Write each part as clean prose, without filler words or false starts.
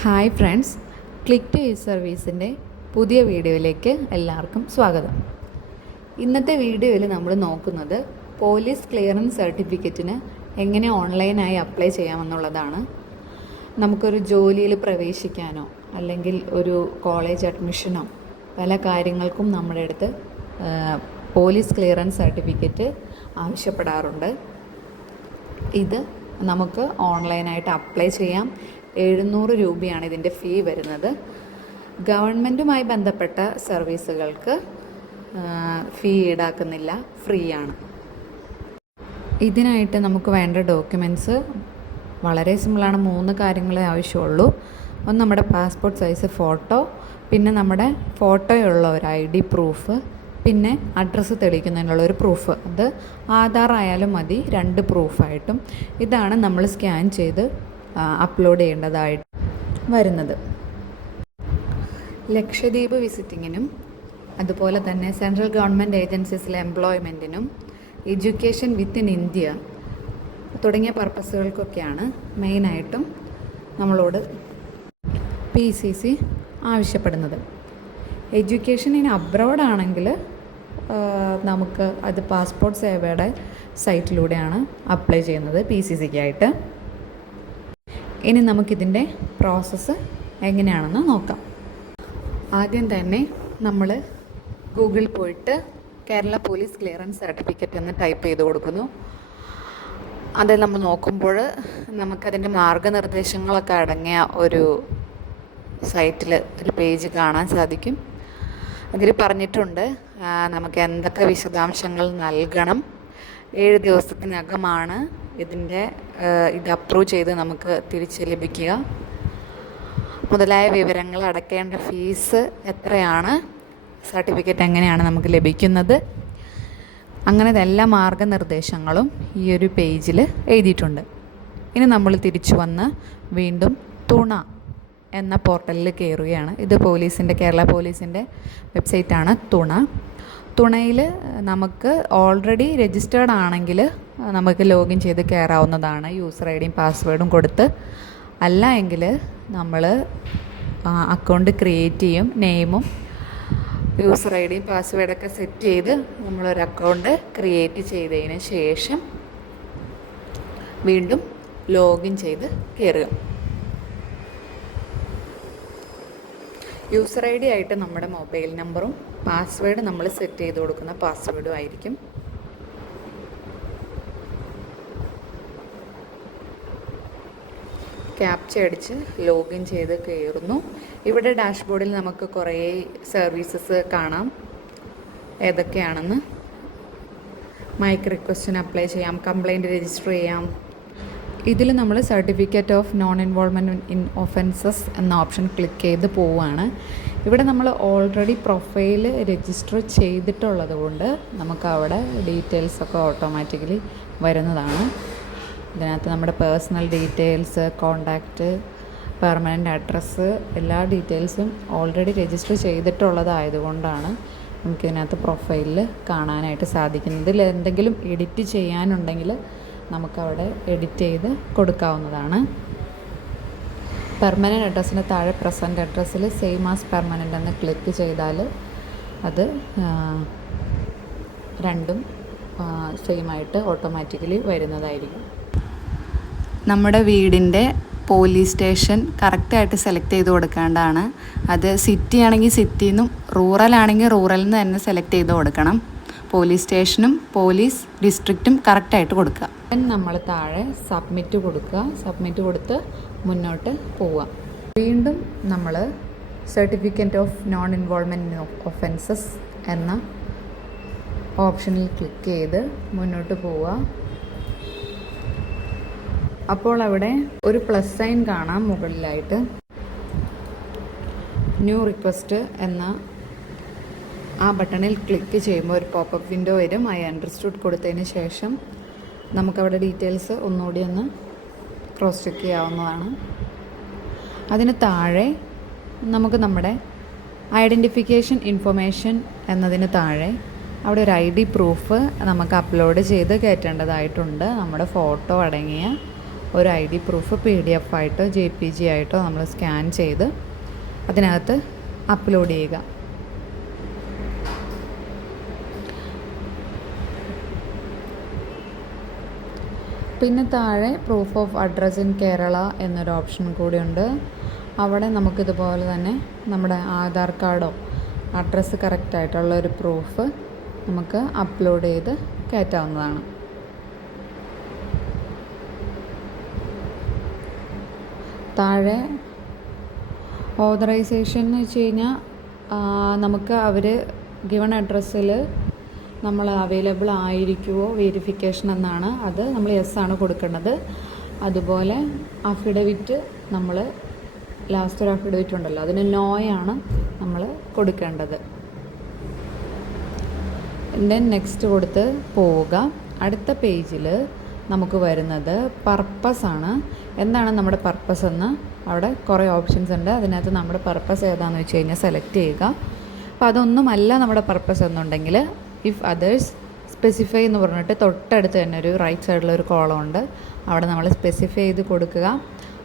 Hi friends, click to ഈ സർവീസിൻ്റെ പുതിയ വീഡിയോയിലേക്ക് എല്ലാവർക്കും സ്വാഗതം. ഇന്നത്തെ വീഡിയോയിൽ നമ്മൾ നോക്കുന്നത് പോലീസ് ക്ലിയറൻസ് സർട്ടിഫിക്കറ്റിന് എങ്ങനെ ഓൺലൈനായി അപ്ലൈ ചെയ്യാമെന്നുള്ളതാണ്. നമുക്കൊരു ജോലിയിൽ പ്രവേശിക്കാനോ അല്ലെങ്കിൽ ഒരു കോളേജ് അഡ്മിഷനോ പല കാര്യങ്ങൾക്കും നമ്മുടെ അടുത്ത് പോലീസ് ക്ലിയറൻസ് സർട്ടിഫിക്കറ്റ് ആവശ്യപ്പെടാറുണ്ട്. ഇത് നമുക്ക് ഓൺലൈനായിട്ട് അപ്ലൈ ചെയ്യാം. 700 രൂപയാണ് ഇതിൻ്റെ ഫീ വരുന്നത്. ഗവൺമെൻറ്റുമായി ബന്ധപ്പെട്ട സർവീസുകൾക്ക് ഫീ ഈടാക്കുന്നില്ല, ഫ്രീ ആണ്. ഇതിനായിട്ട് നമുക്ക് വേണ്ട ഡോക്യുമെൻറ്റ്സ് വളരെ സിമ്പിളാണ്. 3 കാര്യങ്ങളെ ആവശ്യമുള്ളൂ. ഒന്ന് നമ്മുടെ പാസ്പോർട്ട് സൈസ് ഫോട്ടോ, പിന്നെ നമ്മുടെ ഫോട്ടോയുള്ള ഒരു ID പ്രൂഫ്, പിന്നെ അഡ്രസ്സ് തെളിയിക്കുന്നതിനുള്ള ഒരു പ്രൂഫ്. അത് ആധാർ ആയാലും മതി, 2 പ്രൂഫായിട്ടും. ഇതാണ് നമ്മൾ സ്കാൻ ചെയ്ത് അപ്ലോഡ് ചെയ്യേണ്ടതായിട്ട് വരുന്നത്. ലക്ഷദ്വീപ് വിസിറ്റിങ്ങിനും അതുപോലെ തന്നെ സെൻട്രൽ ഗവൺമെൻറ് ഏജൻസീസിലെ എംപ്ലോയ്മെൻറ്റിനും എഡ്യൂക്കേഷൻ വിത്തിൻ ഇന്ത്യ തുടങ്ങിയ പർപ്പസുകൾക്കൊക്കെയാണ് മെയിനായിട്ടും നമ്മളോട് PCC ആവശ്യപ്പെടുന്നത്. എഡ്യൂക്കേഷൻ ഇൻ അബ്രോഡ് ആണെങ്കിൽ നമുക്ക് അത് പാസ്പോർട്ട് സേവയുടെ സൈറ്റിലൂടെയാണ് അപ്ലൈ ചെയ്യുന്നത് PCCക്കായിട്ട്. ഇനി നമുക്കിതിൻ്റെ പ്രോസസ്സ് എങ്ങനെയാണെന്ന് നോക്കാം. ആദ്യം തന്നെ നമ്മൾ ഗൂഗിളിൽ പോയിട്ട് കേരള പോലീസ് ക്ലിയറൻസ് സർട്ടിഫിക്കറ്റ് എന്ന് ടൈപ്പ് ചെയ്ത് കൊടുക്കുന്നു. അത് നമ്മൾ നോക്കുമ്പോൾ നമുക്കതിൻ്റെ മാർഗനിർദ്ദേശങ്ങളൊക്കെ അടങ്ങിയ ഒരു സൈറ്റിൽ ഒരു പേജ് കാണാൻ സാധിക്കും. അതിൽ പറഞ്ഞിട്ടുണ്ട് നമുക്ക് എന്തൊക്കെ വിശദാംശങ്ങൾ നൽകണം, 7 ദിവസത്തിനകമാണ് ഇത് അപ്രൂവ് ചെയ്ത് നമുക്ക് തിരിച്ച് ലഭിക്കുക, മുതലായ വിവരങ്ങൾ, അടയ്ക്കേണ്ട ഫീസ് എത്രയാണ്, സർട്ടിഫിക്കറ്റ് എങ്ങനെയാണ് നമുക്ക് ലഭിക്കുന്നത്, അങ്ങനെ എല്ലാ മാർഗനിർദ്ദേശങ്ങളും ഈ ഒരു പേജിൽ എഴുതിയിട്ടുണ്ട്. ഇനി നമ്മൾ തിരിച്ചു വന്ന് വീണ്ടും തുണ എന്ന പോർട്ടലിൽ കയറുകയാണ്. ഇത് കേരള പോലീസിൻ്റെ വെബ്സൈറ്റാണ് തുണയിൽ നമുക്ക് ഓൾറെഡി രജിസ്റ്റേർഡ് ആണെങ്കിൽ നമുക്ക് ലോഗിൻ ചെയ്ത് കയറാവുന്നതാണ്, യൂസർ ഐഡിയും പാസ്വേഡും കൊടുത്ത്. അല്ല എങ്കിൽ നമ്മൾ അക്കൗണ്ട് ക്രിയേറ്റ് ചെയ്യും. നെയിമും യൂസർ ഐഡിയും പാസ്വേഡൊക്കെ സെറ്റ് ചെയ്ത് നമ്മളൊരു അക്കൗണ്ട് ക്രിയേറ്റ് ചെയ്തതിന് ശേഷം വീണ്ടും ലോഗിൻ ചെയ്ത് കയറുക. യൂസർ ID ആയിട്ട് നമ്മുടെ മൊബൈൽ നമ്പറും പാസ്വേഡ് നമ്മൾ സെറ്റ് ചെയ്ത് കൊടുക്കുന്ന പാസ്വേഡും ആയിരിക്കും. ക്യാപ്ച അടിച്ച് ലോഗിൻ ചെയ്ത് കയറുന്നു. ഇവിടെ ഡാഷ്ബോർഡിൽ നമുക്ക് കുറേ സർവീസസ് കാണാം, ഏതൊക്കെയാണെന്ന്. മൈക്ക് റിക്വസ്റ്റിന് അപ്ലൈ ചെയ്യാം, കംപ്ലൈൻറ്റ് രജിസ്റ്റർ ചെയ്യാം. ഇതിൽ നമ്മൾ certificate of non involvement in offences എന്ന ഓപ്ഷൻ ക്ലിക്ക് ചെയ്ത് പോവുകയാണ്. ഇവിടെ നമ്മൾ ഓൾറെഡി പ്രൊഫൈൽ രജിസ്റ്റർ ചെയ്തിട്ടുള്ളത് കൊണ്ട് നമുക്ക് അവിടെ ഡീറ്റെയിൽസൊക്കെ ഓട്ടോമാറ്റിക്കലി വരുന്നതാണ്. ഇതിനകത്ത് നമ്മുടെ personal details, contact, permanent address, എല്ലാ ഡീറ്റെയിൽസും ഓൾറെഡി രജിസ്റ്റർ ചെയ്തിട്ടുള്ളതായതുകൊണ്ടാണ് നമുക്കിതിനകത്ത് പ്രൊഫൈലിൽ കാണാനായിട്ട് സാധിക്കുന്നത്. ഇതിൽ എന്തെങ്കിലും എഡിറ്റ് ചെയ്യാനുണ്ടെങ്കിൽ നമുക്കവിടെ എഡിറ്റ് ചെയ്ത് കൊടുക്കാവുന്നതാണ്. പെർമനൻ്റ് അഡ്രസ്സിന് താഴെ പ്രസൻറ്റ് അഡ്രസ്സിൽ സെയിം ആസ് പെർമനൻ്റ് എന്ന് ക്ലിക്ക് ചെയ്താൽ അത് രണ്ടും സെയിമായിട്ട് ഓട്ടോമാറ്റിക്കലി വരുന്നതായിരിക്കും. നമ്മുടെ വീടിൻ്റെ പോലീസ് സ്റ്റേഷൻ കറക്റ്റായിട്ട് സെലക്ട് ചെയ്ത് കൊടുക്കേണ്ടതാണ്. അത് സിറ്റി ആണെങ്കിൽ സിറ്റിന്നും റൂറൽ ആണെങ്കിൽ റൂറലിൽ നിന്ന് തന്നെ സെലക്ട് ചെയ്ത് കൊടുക്കണം. പോലീസ് സ്റ്റേഷനും പോലീസ് ഡിസ്ട്രിക്റ്റും കറക്റ്റായിട്ട് കൊടുക്കുക. നമ്മൾ താഴെ സബ്മിറ്റ് കൊടുക്കുക. സബ്മിറ്റ് കൊടുത്ത് മുന്നോട്ട് പോവുക. വീണ്ടും നമ്മൾ certificate of non involvement in offences എന്ന ഓപ്ഷനിൽ ക്ലിക്ക് ചെയ്ത് മുന്നോട്ട് പോവുക. അപ്പോൾ അവിടെ ഒരു പ്ലസ് സൈൻ കാണാം മുകളിലായിട്ട്. ന്യൂ റിക്വസ്റ്റ് എന്ന ആ ബട്ടണിൽ ക്ലിക്ക് ചെയ്യുമ്പോൾ ഒരു പോപ്പപ്പ് വിൻഡോ വരും. ഐ അണ്ടർസ്റ്റുഡ് കൊടുത്തതിന് ശേഷം നമുക്കവിടെ ഡീറ്റെയിൽസ് ഒന്നുകൂടി ഒന്ന് ക്രോസ് ചെക്ക് ചെയ്യാവുന്നതാണ്. അതിന് താഴെ നമുക്ക് നമ്മുടെ ഐഡൻറ്റിഫിക്കേഷൻ ഇൻഫർമേഷൻ എന്നതിന് താഴെ അവിടെ ഒരു ID പ്രൂഫ് നമുക്ക് അപ്ലോഡ് ചെയ്ത് കയറ്റേണ്ടതായിട്ടുണ്ട്. നമ്മുടെ ഫോട്ടോ അടങ്ങിയ ഒരു ID പ്രൂഫ് PDF ആയിട്ടോ JPG ആയിട്ടോ നമ്മൾ സ്കാൻ ചെയ്ത് അതിനകത്ത് അപ്ലോഡ് ചെയ്യുക. പിന്നെ താഴെ proof of address in Kerala എന്നൊരു ഓപ്ഷൻ കൂടിയുണ്ട്. അവിടെ നമുക്കിതുപോലെ തന്നെ നമ്മുടെ ആധാർ കാർഡോ അഡ്രസ്സ് കറക്റ്റായിട്ടുള്ള ഒരു പ്രൂഫ് നമുക്ക് അപ്ലോഡ് ചെയ്ത് കയറ്റാവുന്നതാണ്. താഴെ ഓതറൈസേഷൻ എന്ന് വെച്ച് കഴിഞ്ഞാൽ നമുക്ക് അവർ ഗിവൺ അഡ്രസ്സിൽ നമ്മൾ അവൈലബിൾ ആയിരിക്കുമോ വെരിഫിക്കേഷൻ എന്നാണ്. അത് നമ്മൾ യെസ് ആണ് കൊടുക്കേണ്ടത്. അതുപോലെ അഫിഡവിറ്റ് നമ്മൾ ലാസ്റ്റ് ഒരു അഫിഡവിറ്റ് ഉണ്ടല്ലോ, അതിന് നോയാണ് നമ്മൾ കൊടുക്കേണ്ടത്. ദെൻ നെക്സ്റ്റ് കൊടുത്ത് പോവുക. അടുത്ത പേജിൽ നമുക്ക് വരുന്നത് പർപ്പസ് ആണ്. എന്താണ് നമ്മുടെ പർപ്പസ് എന്ന് അവിടെ കുറേ ഓപ്ഷൻസ് ഉണ്ട്. അതിനകത്ത് നമ്മുടെ പർപ്പസ് ഏതാണെന്ന് വെച്ച് കഴിഞ്ഞാൽ സെലക്ട് ചെയ്യുക. അപ്പോൾ അതൊന്നുമല്ല നമ്മുടെ പർപ്പസ് എന്നുണ്ടെങ്കിൽ ഇഫ് അതേഴ്സ് സ്പെസിഫൈ എന്ന് പറഞ്ഞിട്ട് തൊട്ടടുത്ത് തന്നെ ഒരു റൈറ്റ് സൈഡിലൊരു കോളം ഉണ്ട്, അവിടെ നമ്മൾ സ്പെസിഫൈ ചെയ്ത് കൊടുക്കുക.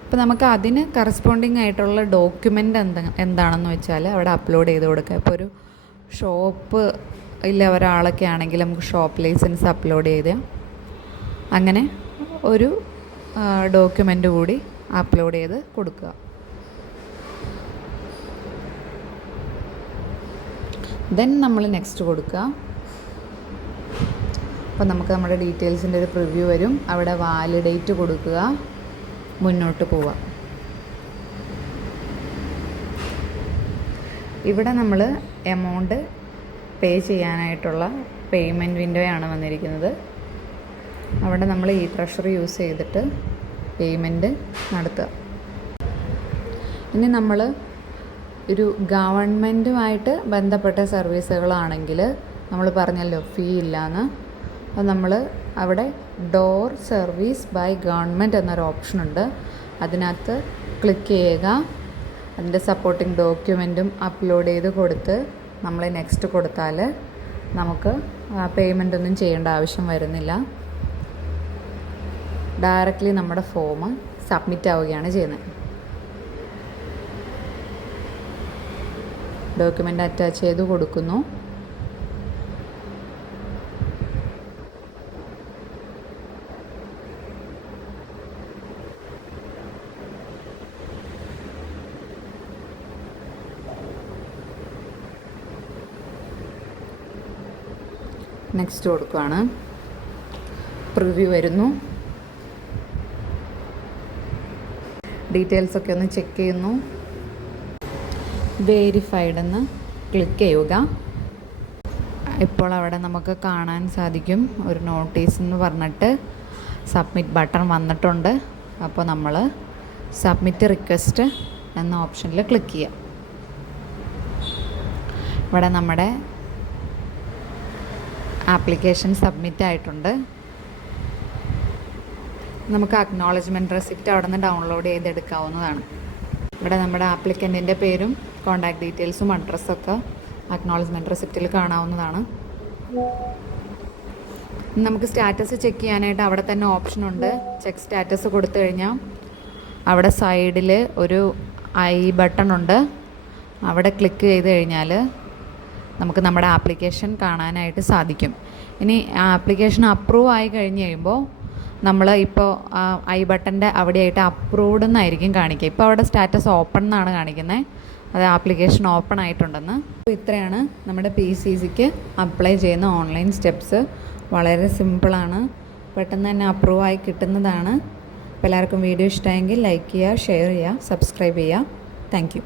അപ്പോൾ നമുക്ക് അതിന് കറസ്പോണ്ടിങ് ആയിട്ടുള്ള ഡോക്യുമെൻ്റ് എന്താണെന്ന് വെച്ചാൽ അവിടെ അപ്ലോഡ് ചെയ്ത് കൊടുക്കുക. ഇപ്പോൾ ഒരു ഷോപ്പ് ഇല്ല ഒരാളൊക്കെ ആണെങ്കിൽ നമുക്ക് ഷോപ്പ് ലൈസൻസ് അപ്ലോഡ് ചെയ്ത് അങ്ങനെ ഒരു ഡോക്യുമെൻ്റ് കൂടി അപ്ലോഡ് ചെയ്ത് കൊടുക്കുക. ദെൻ നമ്മൾ നെക്സ്റ്റ് കൊടുക്കുക. അപ്പോൾ നമുക്ക് നമ്മുടെ ഡീറ്റെയിൽസിൻ്റെ ഒരു പ്രിവ്യൂ വരും. അവിടെ വാലിഡേറ്റ് കൊടുക്കുക, മുന്നോട്ട് പോവുക. ഇവിടെ നമ്മൾ എമൗണ്ട് പേ ചെയ്യാനായിട്ടുള്ള പേയ്മെൻറ്റ് വിൻഡോയാണ് വന്നിരിക്കുന്നത്. അവിടെ നമ്മൾ ഈ ട്രഷറി യൂസ് ചെയ്തിട്ട് പേയ്മെൻറ്റ് നടത്തുക. ഇനി നമ്മൾ ഒരു ഗവൺമെൻറ്റുമായിട്ട് ബന്ധപ്പെട്ട സർവീസുകളാണെങ്കിൽ നമ്മൾ പറഞ്ഞല്ലോ ഫീ ഇല്ലയെന്ന്. അപ്പോൾ നമ്മൾ അവിടെ ഡോർ സർവീസ് ബൈ ഗവൺമെൻറ് എന്നൊരു ഓപ്ഷനുണ്ട്. അതിനകത്ത് ക്ലിക്ക് ചെയ്യുക. അതിൻ്റെ സപ്പോർട്ടിംഗ് ഡോക്യുമെൻറ്റും അപ്ലോഡ് ചെയ്ത് കൊടുത്ത് നമ്മൾ നെക്സ്റ്റ് കൊടുത്താൽ നമുക്ക് പേയ്മെൻ്റ് ഒന്നും ചെയ്യേണ്ട ആവശ്യം വരുന്നില്ല. ഡയറക്റ്റ്ലി നമ്മുടെ ഫോം സബ്മിറ്റ് ആവുകയാണ് ചെയ്യുന്നത്. ഡോക്യുമെൻ്റ് അറ്റാച്ച് ചെയ്ത് കൊടുക്കുന്നു. നെക്സ്റ്റ് കൊടുക്കുകയാണ്. പ്രിവ്യൂ വരുന്നു. ഡീറ്റെയിൽസൊക്കെ ഒന്ന് ചെക്ക് ചെയ്യുന്നു. വെരിഫൈഡ് എന്ന് ക്ലിക്ക് ചെയ്യുക. ഇപ്പോൾ അവിടെ നമുക്ക് കാണാൻ സാധിക്കും ഒരു നോട്ടീസ് എന്ന് പറഞ്ഞിട്ട് സബ്മിറ്റ് ബട്ടൺ വന്നിട്ടുണ്ട്. അപ്പോൾ നമ്മൾ സബ്മിറ്റ് റിക്വസ്റ്റ് എന്ന ഓപ്ഷനിൽ ക്ലിക്ക് ചെയ്യുക. ഇവിടെ നമ്മുടെ ആപ്ലിക്കേഷൻ സബ്മിറ്റ് ആയിട്ടുണ്ട്. നമുക്ക് അക്നോളജ്മെൻറ്റ് റെസിപ്റ്റ് അവിടെ നിന്ന് ഡൗൺലോഡ് ചെയ്തെടുക്കാവുന്നതാണ്. ഇവിടെ നമ്മുടെ ആപ്ലിക്കൻറ്റിൻ്റെ പേരും കോൺടാക്ട് ഡീറ്റെയിൽസും അഡ്രസ്സൊക്കെ അക്നോളജ്മെൻറ്റ് റെസിപ്റ്റിൽ കാണാവുന്നതാണ്. നമുക്ക് സ്റ്റാറ്റസ് ചെക്ക് ചെയ്യാനായിട്ട് അവിടെ തന്നെ ഓപ്ഷനുണ്ട്. ചെക്ക് സ്റ്റാറ്റസ് കൊടുത്തു കഴിഞ്ഞാൽ അവിടെ സൈഡിൽ ഒരു ഐ ബട്ടൺ ഉണ്ട്. അവിടെ ക്ലിക്ക് ചെയ്ത് കഴിഞ്ഞാൽ നമുക്ക് നമ്മുടെ ആപ്ലിക്കേഷൻ കാണാനായിട്ട് സാധിക്കും. ഇനി ആപ്ലിക്കേഷൻ അപ്രൂവ് ആയി കഴിഞ്ഞ് കഴിയുമ്പോൾ നമ്മൾ ഇപ്പോൾ ഐ ബട്ടൻ്റെ അവിടെയായിട്ട് അപ്രൂവ്ഡ് എന്നായിരിക്കും കാണിക്കുക. ഇപ്പോൾ അവിടെ സ്റ്റാറ്റസ് ഓപ്പൺ എന്നാണ് കാണിക്കുന്നത്. അത് ആപ്ലിക്കേഷൻ ഓപ്പൺ ആയിട്ടുണ്ടെന്ന്. അപ്പോൾ ഇത്രയാണ് നമ്മുടെ PCCക്ക് അപ്ലൈ ചെയ്യുന്ന ഓൺലൈൻ സ്റ്റെപ്സ്. വളരെ സിമ്പിളാണ്, പെട്ടെന്ന് തന്നെ അപ്രൂവ് ആയി കിട്ടുന്നതാണ്. അപ്പോൾ എല്ലാവർക്കും വീഡിയോ ഇഷ്ടമായെങ്കിൽ ലൈക്ക് ചെയ്യുക, ഷെയർ ചെയ്യുക, സബ്സ്ക്രൈബ് ചെയ്യുക. Thank you.